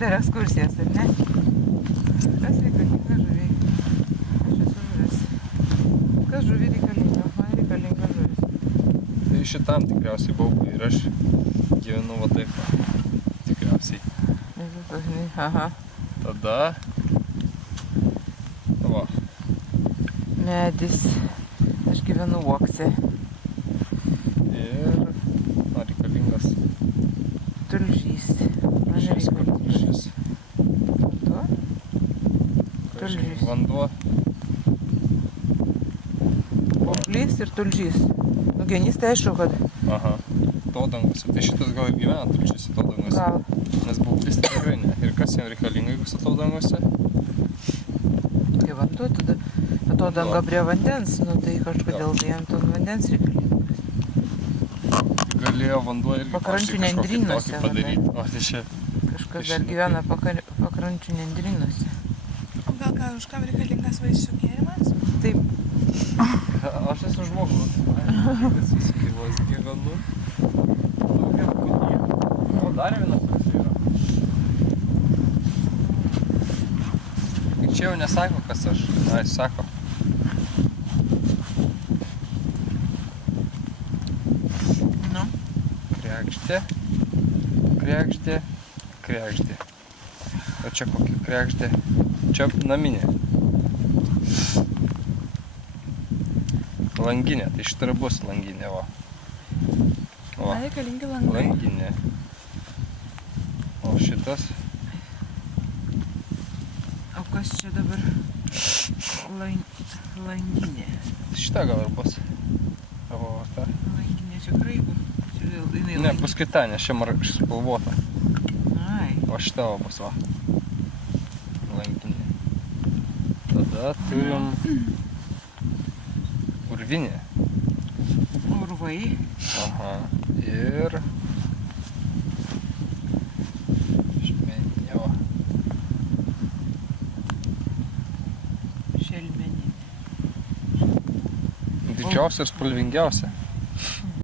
per ekskursijas, ar ne? Kas reikalinga žuviai? Aš esu žuvis. Kas žuviai reikalinga? Man reikalinga žuvis. Tai šitam tikriausiai baubui ir aš gyvenu va taip. Tikriausiai. Aha. Tada... Va. Medis. Aš gyvenu uokse. Ir... Man reikalingas... Tulžys. Man Šis reikalingas. šis. Vanduo? Tulžys. Vanduo. Auglys ir tulžys. Nu, genys tai aišku, kad... Aha. Atodangose. Tai šitas gal ir gyvena tulžys atodangose. Gal. Nes baublys tikrai ne. Ir kas jam reikalinga, jeigu atodangose? Kai vanduo, tada atodanga prie vandens. Nu, tai kažkodėl tai jam to vandens reikalingas. Galėjo vanduo irgi Pakrančių kažkokį nendrynuose tokį padaryti. O tai čia... Kažkas dar gyvena pakrančių nendrynuose. O gal kažkam reikalingas vaisių gėrimas? Taip. Aš esu žmogus. Aš gyvas gyvenu. Daugia būdį. O dar vienas toks yra. Ir čia jau nesako, kas aš. Na, jis sako. Nu. Kregždė. Kregždė. Kregždė. O čia kokia kregždė? Čia naminė. Langinė, tai šitą ir bus langinė, va. Man reikalingi langai. Langinė. O šitas? O kas čia dabar? Langinė. Šitą gal ir bus. O, ta. Langinė čia kraigų. Čia vėl jinai Ne, paskui ta, nes čia spalvota. Ai. O šitą va bus, va. Langinė. Tada turim urvinė. Urvai. Aha. Ir... Šmeninė, va. Šelmeninė. Didžiausia ir spalvingiausia.